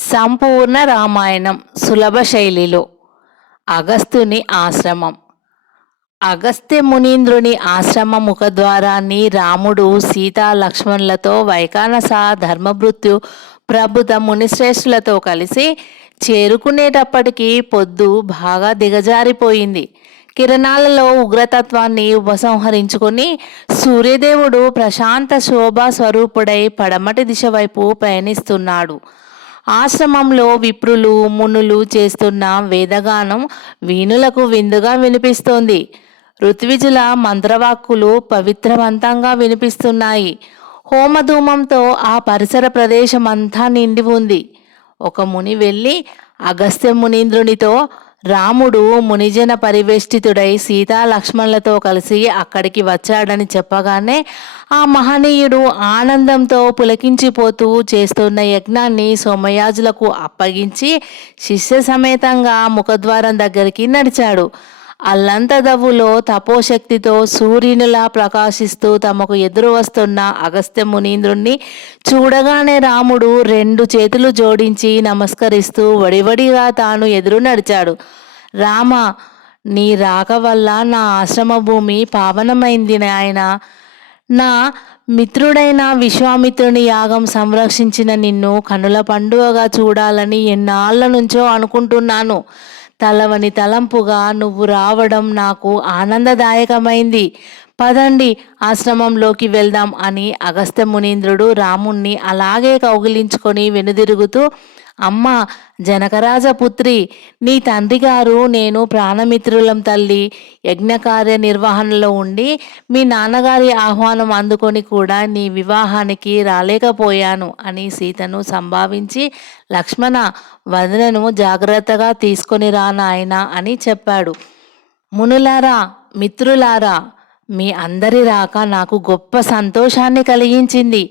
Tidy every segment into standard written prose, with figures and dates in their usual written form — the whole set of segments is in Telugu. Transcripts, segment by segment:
సంపూర్ణ రామాయణం సులభ శైలిలో అగస్త్యుని ఆశ్రమం. అగస్త్య మునీంద్రుని ఆశ్రమ ముఖద్వారాన్ని రాముడు సీతా లక్ష్మణులతో వైకానస ధర్మభృత్యు ప్రభుత మునిశ్రేష్ఠులతో కలిసి చేరుకునేటప్పటికీ పొద్దు బాగా దిగజారిపోయింది. కిరణాలలో ఉగ్రతత్వాన్ని ఉపసంహరించుకొని సూర్యదేవుడు ప్రశాంత శోభా స్వరూపుడై పడమటి దిశ వైపు పయనిస్తున్నాడు. ఆశ్రమంలో విప్రులు మునులు చేస్తున్న వేదగానం వీణులకు విందుగా వినిపిస్తోంది. ఋత్విజుల మంత్రవాక్కులు పవిత్రవంతంగా వినిపిస్తున్నాయి. హోమధూమంతో ఆ పరిసర ప్రదేశమంతా నిండి ఉంది. ఒక ముని వెళ్ళి అగస్త్య మునీంద్రునితో, రాముడు మునిజన పరివేష్టితుడై సీతా లక్ష్మణులతో కలిసి అక్కడికి వచ్చాడని చెప్పగానే ఆ మహనీయుడు ఆనందంతో పులకించిపోతూ చేస్తున్న యజ్ఞాన్ని సోమయాజులకు అప్పగించి శిష్య సమేతంగా ముఖద్వారం దగ్గరికి నడిచాడు. అల్లంతదవులో తపోశక్తితో సూర్యునిలా ప్రకాశిస్తూ తమకు ఎదురు వస్తున్న అగస్త్య మునీంద్రుణ్ణి చూడగానే రాముడు రెండు చేతులు జోడించి నమస్కరిస్తూ వడివడిగా తాను ఎదురు నడిచాడు. రామ, నీ రాక వల్ల నా ఆశ్రమ భూమి పావనమైంది నాయన. నా మిత్రుడైన విశ్వామిత్రుని యాగం సంరక్షించిన నిన్ను కనుల పండుగగా చూడాలని ఎన్నాళ్ళ నుంచో అనుకుంటున్నాను. తలవని తలంపుగా నువ్వు రావడం నాకు ఆనందదాయకమైంది. పదండి, ఆశ్రమంలోకి వెళ్దాం అని అగస్త్య మునీంద్రుడు రాముణ్ణి అలాగే కౌగిలించుకొని వెనుదిరుగుతూ, అమ్మ జనకరాజపుత్రి, నీ తండ్రి గారు నేను ప్రాణమిత్రులం తల్లి. యజ్ఞకార్య నిర్వహణలో ఉండి మీ నాన్నగారి ఆహ్వానం అందుకొని కూడా నీ వివాహానికి రాలేకపోయాను అని సీతను సంభావించి, లక్ష్మణ, వదనను జాగ్రత్తగా తీసుకొని రా నాయనా అని చెప్పాడు. మునులారా, మిత్రులారా, మీ అందరి రాక నాకు గొప్ప సంతోషాన్ని కలిగించింది.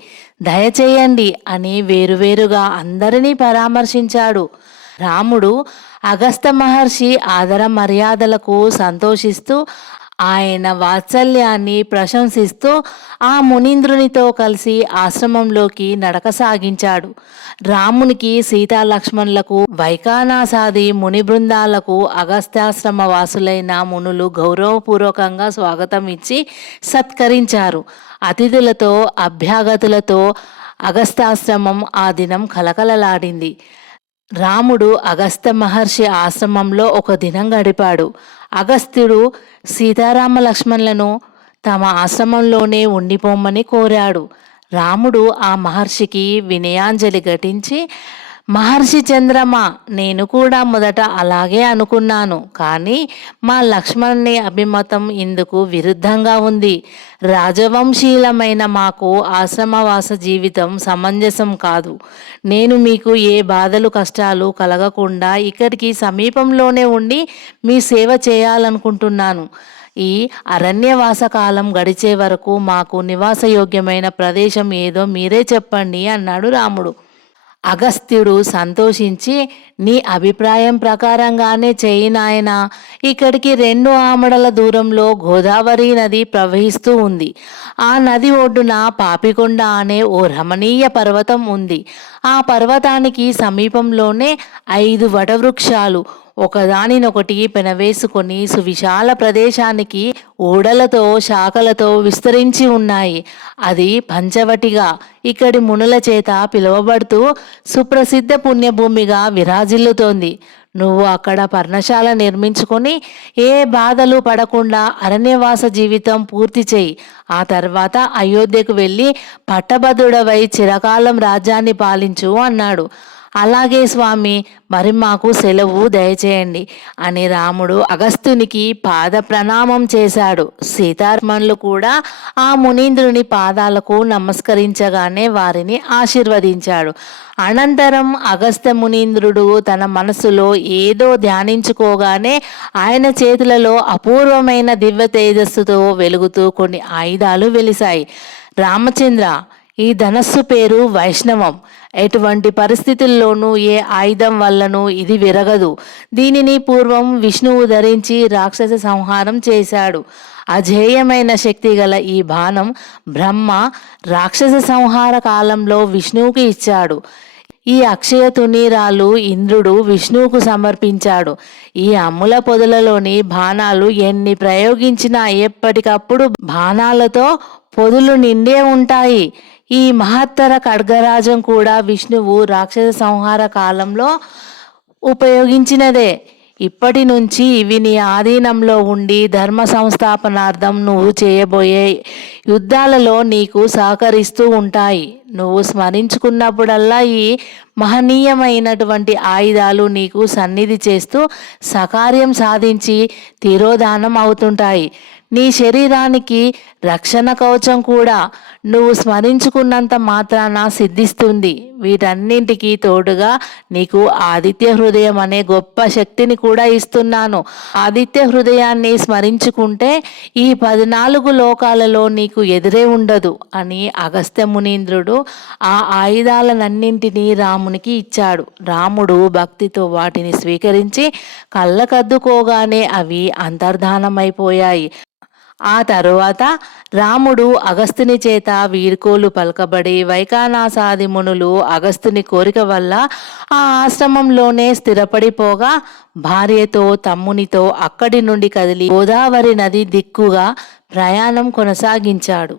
దయచేయండి అని వేరువేరుగా అందరినీ పరామర్శించాడు. రాముడు అగస్త్య మహర్షి ఆదర మర్యాదలకు సంతోషిస్తూ ఆయన వాత్సల్యాన్ని ప్రశంసిస్తూ ఆ మునీంద్రునితో కలిసి ఆశ్రమంలోకి నడక సాగించాడు. రామునికి సీతా లక్ష్మణులకు వైకానాసాది ముని బృందాలకు అగస్త్యాశ్రమ వాసులైన మునులు గౌరవపూర్వకంగా స్వాగతం ఇచ్చి సత్కరించారు. అతిథులతో అభ్యాగతులతో అగస్త్యాశ్రమం ఆ దినం కలకలలాడింది. రాముడు అగస్త్య మహర్షి ఆశ్రమంలో ఒక దినం గడిపాడు. అగస్త్యుడు సీతారామ లక్ష్మణులను తమ ఆశ్రమంలోనే ఉండిపోమ్మని కోరాడు. రాముడు ఆ మహర్షికి వినయాంజలి ఘటించి, మహర్షి చంద్రమా, నేను కూడా మొదట అలాగే అనుకున్నాను. కానీ మా లక్ష్మణుని అభిమతం ఇందుకు విరుద్ధంగా ఉంది. రాజవంశీలమైన మాకు ఆశ్రమవాస జీవితం సమంజసం కాదు. నేను మీకు ఏ బాధలు కష్టాలు కలగకుండా ఇక్కడికి సమీపంలోనే ఉండి మీ సేవ చేయాలనుకుంటున్నాను. ఈ అరణ్యవాస కాలం గడిచే వరకు మాకు నివాసయోగ్యమైన ప్రదేశం ఏదో మీరే చెప్పండి అన్నాడు రాముడు. అగస్త్యుడు సంతోషించి, నీ అభిప్రాయం ప్రకారంగానే చేయి నాయనా. ఇక్కడికి 2 ఆమడల దూరంలో గోదావరి నది ప్రవహిస్తూ ఉంది. ఆ నది ఒడ్డున పాపికొండ అనే ఓ రమణీయ పర్వతం ఉంది. ఆ పర్వతానికి సమీపంలోనే 5 వటవృక్షాలు ఒకదానినొకటి పెనవేసుకొని సువిశాల ప్రదేశానికి ఊడలతో శాఖలతో విస్తరించి ఉన్నాయి. అది పంచవటిగా ఇక్కడి మునుల చేత పిలువబడుతూ సుప్రసిద్ధ పుణ్యభూమిగా విరాజిల్లుతోంది. నువ్వు అక్కడ పర్ణశాల నిర్మించుకొని ఏ బాధలు పడకుండా అరణ్యవాస జీవితం పూర్తి చేయి. ఆ తర్వాత అయోధ్యకు వెళ్ళి పట్టభద్రుడవై చిరకాలం రాజ్యాన్ని పాలించు అన్నాడు. అలాగే స్వామి, మరి మాకు సెలవు దయచేయండి అని రాముడు అగస్త్యునికి పాద ప్రణామం చేశాడు. సీతారామన్లు కూడా ఆ మునీంద్రుని పాదాలకు నమస్కరించగానే వారిని ఆశీర్వదించాడు. అనంతరం అగస్త్య మునీంద్రుడు తన మనసులో ఏదో ధ్యానించుకోగానే ఆయన చేతులలో అపూర్వమైన దివ్య తేజస్సుతో వెలుగుతూ కొన్ని ఆయుధాలు వెలిశాయి. రామచంద్ర, ఈ ధనస్సు పేరు వైష్ణవం. ఎటువంటి పరిస్థితుల్లోనూ ఏ ఆయుధం వల్లను ఇది విరగదు. దీనిని పూర్వం విష్ణువు ధరించి రాక్షస సంహారం చేశాడు. అజేయమైన శక్తి గల ఈ బాణం బ్రహ్మ రాక్షస సంహార కాలంలో విష్ణువుకి ఇచ్చాడు. ఈ అక్షయ తునీరాలు ఇంద్రుడు విష్ణువుకు సమర్పించాడు. ఈ అమ్ముల పొదలలోని బాణాలు ఎన్ని ప్రయోగించినా ఎప్పటికప్పుడు బాణాలతో పొదులు నిండే ఉంటాయి. ఈ మహత్తర ఖడ్గరాజం కూడా విష్ణువు రాక్షస సంహార కాలంలో ఉపయోగించినదే. ఇప్పటి నుంచి ఇవి నీ ఆధీనంలో ఉండి ధర్మ సంస్థాపనార్థం నువ్వు చేయబోయే యుద్ధాలలో నీకు సహకరిస్తూ ఉంటాయి. నువ్వు స్మరించుకున్నప్పుడల్లా ఈ మహనీయమైనటువంటి ఆయుధాలు నీకు సన్నిధి చేస్తూ సకార్యం సాధించి తిరోధానం అవుతుంటాయి. నీ శరీరానికి రక్షణ కవచం కూడా నువ్వు స్మరించుకున్నంత మాత్రాన సిద్ధిస్తుంది. వీటన్నింటికి తోడుగా నీకు ఆదిత్య హృదయం అనే గొప్ప శక్తిని కూడా ఇస్తున్నాను. ఆదిత్య హృదయాన్ని స్మరించుకుంటే ఈ 14 లోకాలలో నీకు ఎదురే ఉండదు అని అగస్త్య మునీంద్రుడు ఆ ఆయుధాలన్నింటినీ రామునికి ఇచ్చాడు. రాముడు భక్తితో వాటిని స్వీకరించి కళ్ళకద్దుకోగానే అవి అంతర్ధానమైపోయాయి. ఆ తరువాత రాముడు అగస్త్యుని చేత వీడ్కోలు పలకబడి వైఖానసాది మునులు అగస్త్యుని కోరిక వల్ల ఆ ఆశ్రమంలోనే స్థిరపడిపోగా భార్యతో తమ్మునితో అక్కడి నుండి కదిలి గోదావరి నది దిక్కుగా ప్రయాణం కొనసాగించాడు.